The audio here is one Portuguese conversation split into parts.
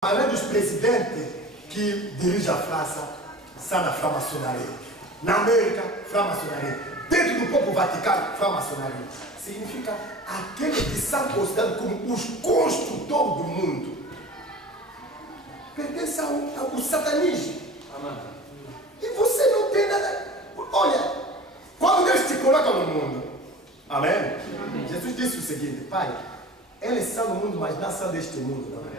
Além dos presidentes que dirigem a França, são da francmaçonaria. Na América, francmaçonaria. Dentro do próprio Vaticano, francmaçonaria. Significa aqueles que são considerados como os construtores do mundo. Pertence ao satanismo. Amém. E você não tem nada. Olha, quando Deus te coloca no mundo, amém? Amém. Jesus disse o seguinte: Pai, eles são no mundo, mas não são deste mundo. Não.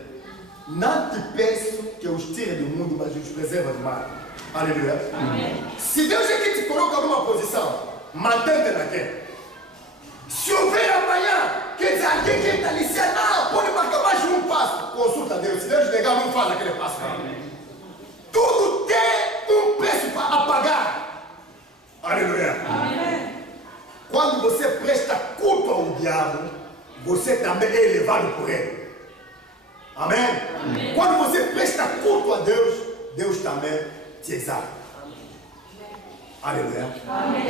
Não te peço que os tire do mundo, mas os preserva do mal. Aleluia. Amém. Se Deus é que te coloca numa posição, mantém-te naquela. Se houver amanhã, quer dizer, alguém que está ali, não, pode marcar mais um passo. Consulta Deus. Se Deus negar, não faz aquele passo. Amém. Tudo tem um preço para pagar. Aleluia. Amém. Quando você presta culpa ao diabo, você também é levado por ele. Amém? Amém. Quando você presta culto a Deus, Deus também te exalta. Aleluia.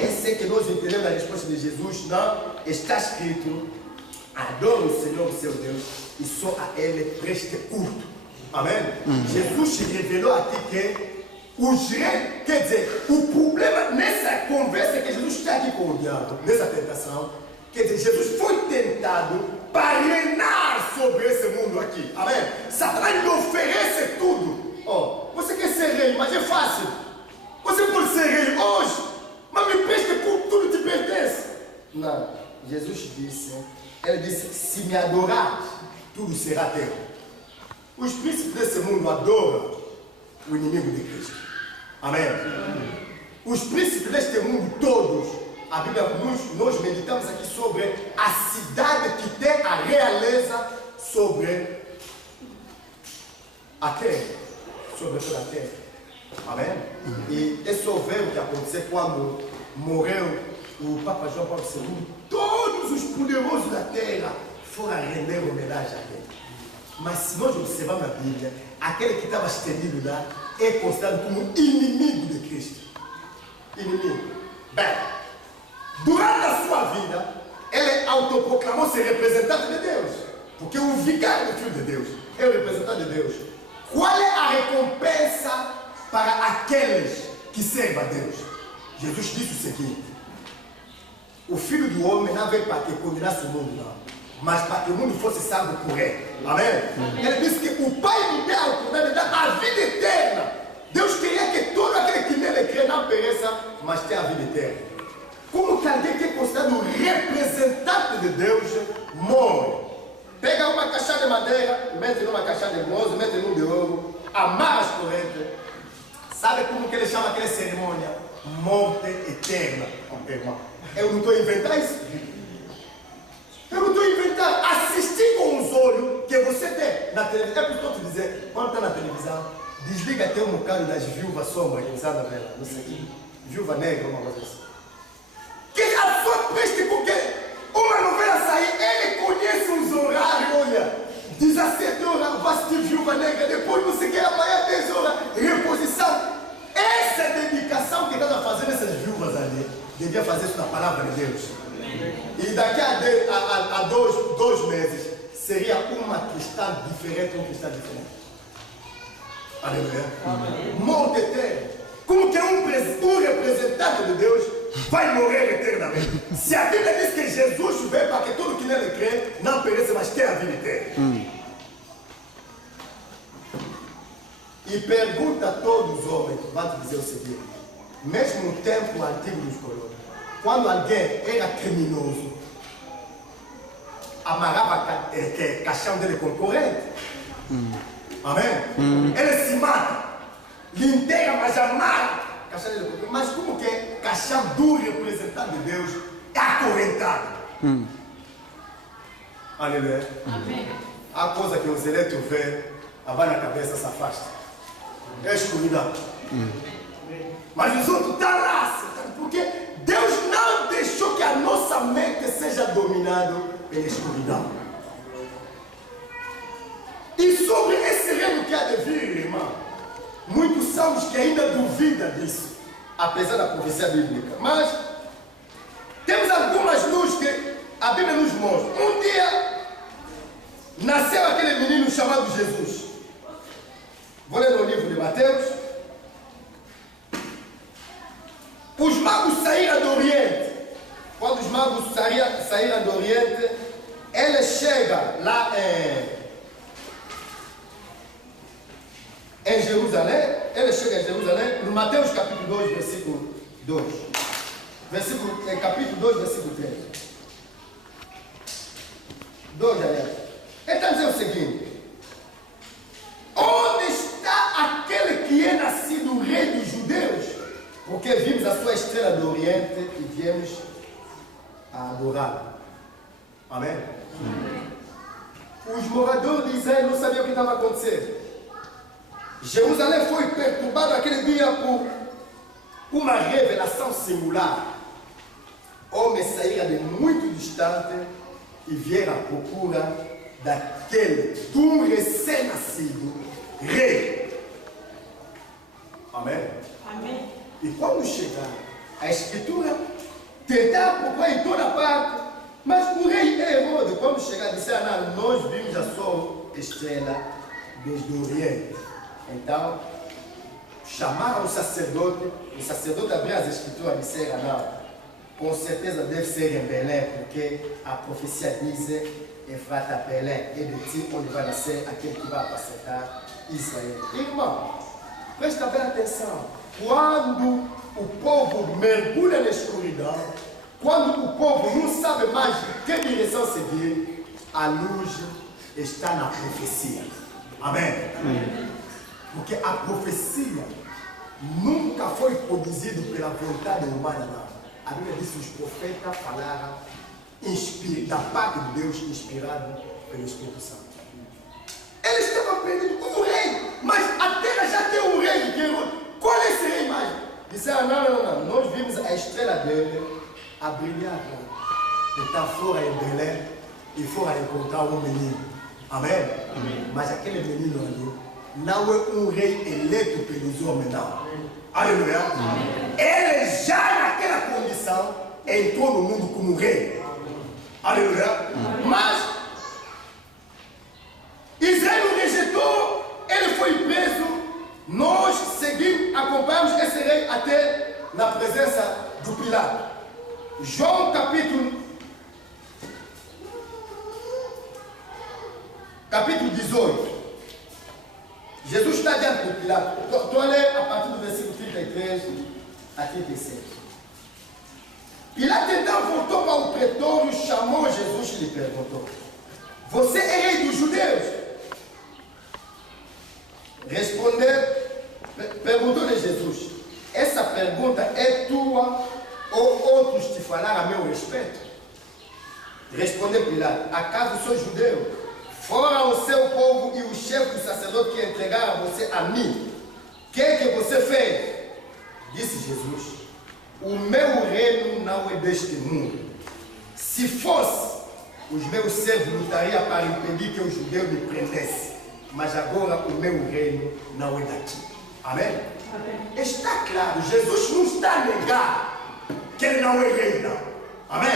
Esse é que nós entendemos a resposta de Jesus. Não está escrito: adore o Senhor, seu Deus, e só a Ele preste culto. Amém? Jesus te revelou aqui que os reis, quer dizer, o problema nessa conversa que Jesus está aqui com o diabo, nessa tentação, quer dizer, Jesus foi tentado para reinar sobre esse mundo aqui. Amém? Satanás lhe oferece tudo. Oh, você quer ser rei, mas é fácil. Você pode ser rei hoje, mas me preste culto, tudo te pertence. Não, Jesus disse, ele disse: se me adorar, tudo será teu. Os príncipes desse mundo adoram o inimigo de Cristo. Amém? Os príncipes deste mundo todos, a Bíblia, nós meditamos aqui sobre a cidade que tem a realeza sobre a terra, sobre toda a terra. Amém? E é só ver o que aconteceu quando morreu o Papa João Paulo II. Todos os poderosos da terra foram render homenagem a ele. Mas se nós observarmos a Bíblia, aquele que estava estendido lá é considerado como inimigo de Cristo. Inimigo. Bem, durante a sua vida, ele autoproclamou-se representante de Deus. Porque o vigário do Filho de Deus é o representante de Deus. Qual é a recompensa para aqueles que servem a Deus? Jesus disse o seguinte: o Filho do Homem não veio para que condenasse o mundo, não, mas para que o mundo fosse salvo por ele. Amém? Ele disse que o Pai me deu a oportunidade de dar a vida eterna. Deus queria que todo aquele que nele crê não pereça, mas tenha a vida eterna. Como que alguém que é considerado um representante de Deus morre? Pega uma caixa de madeira, mete numa caixa de bronze, mete num de ouro, amarra as correntes. Sabe como que ele chama aquela cerimônia? Morte eterna. Eu não estou a inventar isso. Eu não estou a inventar. Assistir com os olhos que você tem na televisão. É por isso que eu estou te dizer, quando está na televisão, desliga até um bocado das viúvas sombras que está na vela. Não sei aqui. Viúva negra, uma coisa assim. Que a pessoa preste, porque uma novela sair, ele conhece os horários, olha, 17 horas, vai assistir Viúva Negra, depois não sei o que, amanhã 10 horas, reposição. Essa dedicação que está fazendo essas viúvas ali, devia fazer isso na palavra de Deus. E daqui a dois meses, seria uma cristã diferente, um cristão diferente. Aleluia. Morte eterna. Como que um representante de Deus vai morrer eternamente? Se a Bíblia diz que Jesus veio para que todo que nele crê não pereça, mas tenha a vida eterna. E pergunta a todos os homens, vão te dizer o seguinte: mesmo no tempo antigo dos colonos, quando alguém era criminoso, amarrava o caixão dele com corrente. Amém? Ele se mata, linteira, mas amarra o caixão dele com corrente. Mas como que é caixão do representante de Deus é acorrentado? Aleluia. Amém. A coisa que os eleitos vê, vai na cabeça, se afasta. É escuridão. Mas os outros estão lá, porque Deus não deixou que a nossa mente seja dominada pela escuridão. E sobre esse reino que há de vir, irmão, muitos são os que ainda duvidam disso, apesar da profecia bíblica. Mas temos algumas luzes que a Bíblia nos mostra. Um dia nasceu aquele menino chamado Jesus. em Jerusalém, ele chega em Jerusalém, no Mateus capítulo 2, versículo 2. Capítulo 2, versículo 3. 2, aliás. Ele está dizendo o seguinte: onde está aquele que é nascido rei dos judeus? Porque vimos a sua estrela do Oriente e viemos a adorá-lo. Amém? Os moradores de Israel não sabiam o que estava acontecendo. Jerusalém foi perturbado aquele dia por uma revelação singular. Homens saíram de muito distante e vieram à procura de um recém-nascido rei. Amém? Amém. E quando chegaram, a escritura tentava procurar em toda parte, mas o rei Herodes, quando chegaram, disse: não, nós vimos a sua estrela desde o Oriente. Então, chamaram o sacerdote abriu as escrituras e disseram: não, com certeza deve ser em Belém, porque a profecia diz: Efrata Belém, e de ti onde vai nascer aquele que vai apacentar Israel. Irmão, presta bem atenção. Quando o povo mergulha na escuridão, quando o povo não sabe mais de que direção seguir, a luz está na profecia. Amém? Porque a profecia nunca foi produzida pela vontade humana, não. A Bíblia diz que os profetas falaram da parte de Deus, inspirado pelo Espírito Santo. Eles estavam pedindo um rei, mas a terra já tem um rei. Qual é esse rei mais? Disseram: não, nós vimos a estrela dele a brilhar. Então foram em Belém e foram encontrar um menino. Amém? Mas aquele menino ali não é um rei eleito pelos homens, não. Aleluia. Ele já naquela condição entrou no mundo como rei. Aleluia. Mas Israel o rejeitou, ele foi preso. Nós seguimos, acompanhamos esse rei até na presença do Pilato. João capítulo 18. Jesus está diante do Pilato. Estou a ler a partir do versículo 33 a 36. Pilato então voltou para o pretório, chamou Jesus e lhe perguntou: você é rei dos judeus? Perguntou-lhe Jesus: essa pergunta é tua ou outros te falaram a meu respeito? Respondeu Pilato: acaso sou judeu? Fora o seu povo e o chefe do sacerdote que entregaram você a mim. O que você fez? Disse Jesus: o meu reino não é deste mundo. Se fosse, os meus servos lutariam para impedir que o judeu me prendesse. Mas agora o meu reino não é daqui. Amém? Amém. Está claro, Jesus não está a negar que ele não é rei, não. Amém?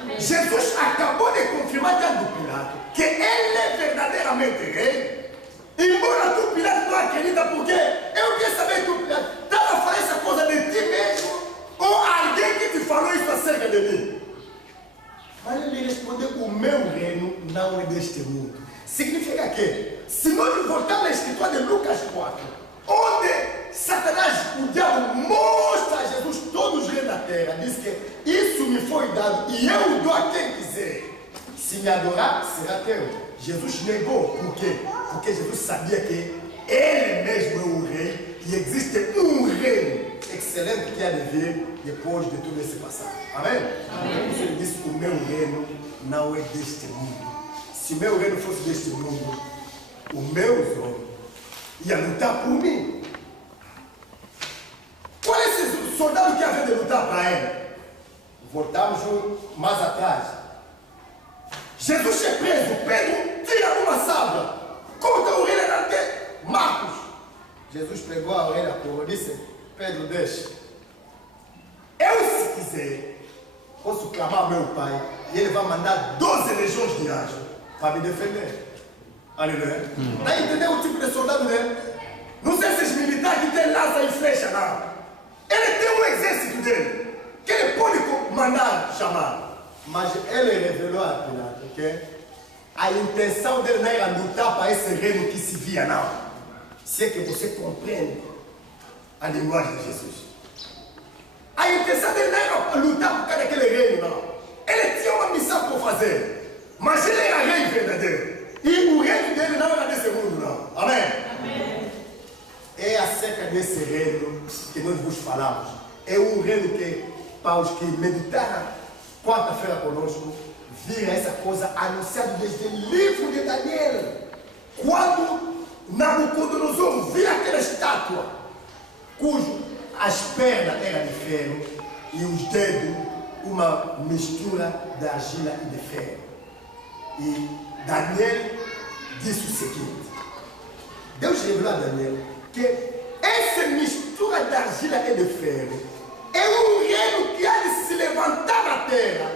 Amém. Jesus acabou de confirmar diante do Pilato que ele é verdadeiramente rei. Embora tu, Pilato, não acredita, porque eu queria saber que o Pilato estava a falar essa coisa de ti mesmo ou alguém que te falou isso acerca de mim. Mas ele respondeu: o meu reino não é deste mundo. Significa que, se nós voltarmos à escritura de Lucas 4, onde Satanás, o diabo, mostra a Jesus todos os reis da terra, diz que isso me foi dado e eu dou a quem quiser. Se me adorar, será teu. Jesus negou. Por quê? Porque Jesus sabia que ele mesmo é o rei e existe um reino excelente que há de vir depois de tudo esse passado. Amém? Amém. Ele disse: o meu reino não é deste mundo. Se meu reino fosse deste mundo, o meu homens ia lutar por mim. Qual é esse soldado que havia de lutar para ele? Voltamos mais atrás. Jesus é preso. Pedro tira uma sabra, corta a orelha até Marcos. Jesus pegou a orelha por e disse: Pedro, deixa. Eu, se quiser, posso clamar ao meu pai e ele vai mandar 12 legiões de anjos para me defender. Aleluia. Está entendendo o tipo de soldado dele? Não sei se esses militares que tem lança e flecha, não. Ele tem um exército dele que ele pode mandar chamar. Mas ele revelou a Pilato que a intenção dele não era lutar para esse reino que se via, não. c'est que você compreende a linguagem de Jesus. A intenção dele não era lutar por causa daquele reino, não. Ele tinha uma missão por fazer, mas ele era rei verdadeiro. E o reino dele não era desse mundo, não. Amém? Amém. É acerca desse reino que nós vos falamos. É um reino que, para os que meditaram quarta-feira conosco, viram essa coisa anunciada desde o livro de Daniel. Quando Nabucodonosor viu aquela estátua, as pernas eram de ferro e os dedos uma mistura de argila e de ferro. E Daniel disse o seguinte: Deus revelou a Daniel que essa mistura de argila e de ferro é um reino que há de se levantar na terra,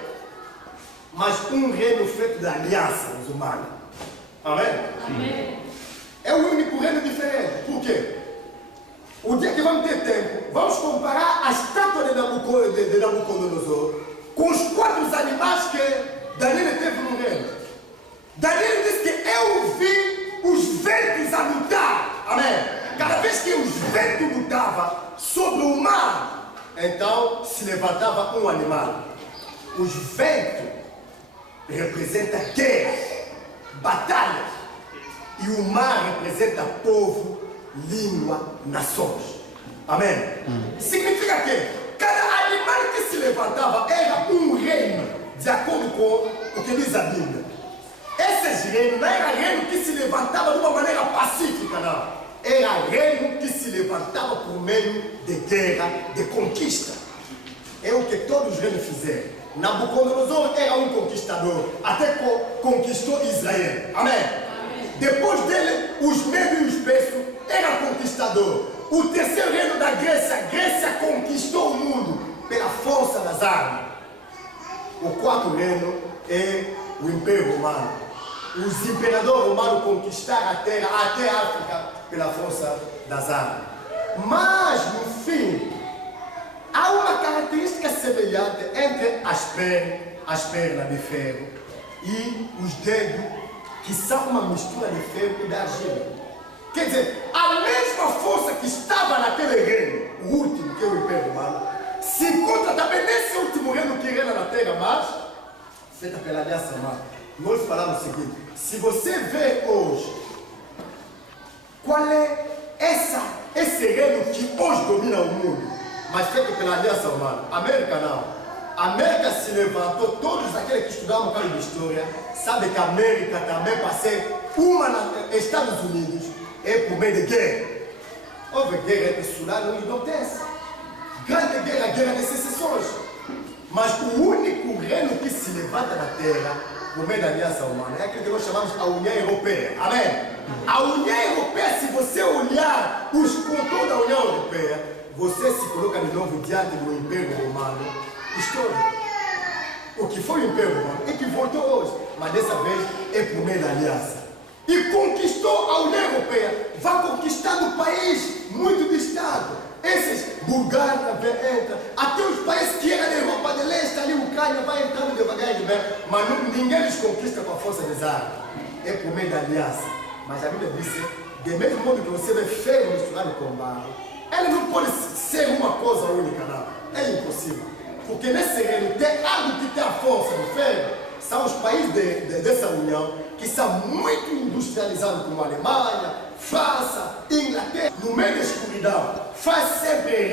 mas um reino feito de aliança dos humanos. Amém? Amém. É o único reino diferente. Por quê? O dia que vamos ter tempo, vamos comparar a estátua de Nabucodonosor com os 4 animais que Daniel teve no reino. Daniel disse que eu vi os ventos a lutar. Amém? Cada vez que os ventos lutavam sobre o mar, então se levantava um animal. Os ventos representam guerras, batalhas. E o mar representa povo, língua, nações. Amém? Significa que cada animal que se levantava era um reino, de acordo com o que diz a Bíblia. Esses reinos não era reino que se levantava de uma maneira pacífica, não. Era reino que se levantava por meio de guerra, de conquista. É o que todos os reinos fizeram. Nabucodonosor era um conquistador, até conquistou Israel. Amém? Depois dele, os medos e os persas eram conquistadores. O terceiro reino da Grécia, a Grécia conquistou o mundo pela força das armas. O quarto reino é o Império Romano. Os imperadores romanos conquistaram a terra, até a África, pela força das armas. Mas, no fim, há uma característica semelhante entre as pernas de ferro e os dedos, que são uma mistura de ferro e de argila. Quer dizer, a mesma força que estava naquele reino, o último, que é o Império Romano, se encontra também nesse último reino que reina na terra, mas feita pela aliança humana. Nós falamos o seguinte: se você vê hoje qual é esse reino que hoje domina o mundo, mas feito pela aliança humana, América não. A América se levantou, todos aqueles que estudaram um pouco de história sabem que a América também, para ser uma nos Estados Unidos, é por meio de guerra. Houve guerra entre Sudão e Nordeste. Grande guerra, guerra de secessões. Mas o único reino que se levanta na terra, por meio da aliança humana, é aquele que nós chamamos a União Europeia. Amém? A União Europeia, se você olhar os contornos da União Europeia, você se coloca de novo diante do Império Romano. História. O que foi o Império Romano é que voltou hoje, mas dessa vez é por meio da aliança. E conquistou a União Europeia, vai conquistando país muito distante. Esses Bulgária, entra, até os países que eram da Europa de Leste, ali Ucrânia, vai entrando devagar, mas ninguém os conquista com a força das armas. É por meio da aliança. Mas a Bíblia diz, do mesmo modo que você vê ferro misturado com barro, ele não pode ser uma coisa única, não. É impossível. Porque nesse reino tem algo que tem a força do ferro. São os países dessa união que são muito industrializados, como a Alemanha, França, Inglaterra. No meio da escuridão, faz sempre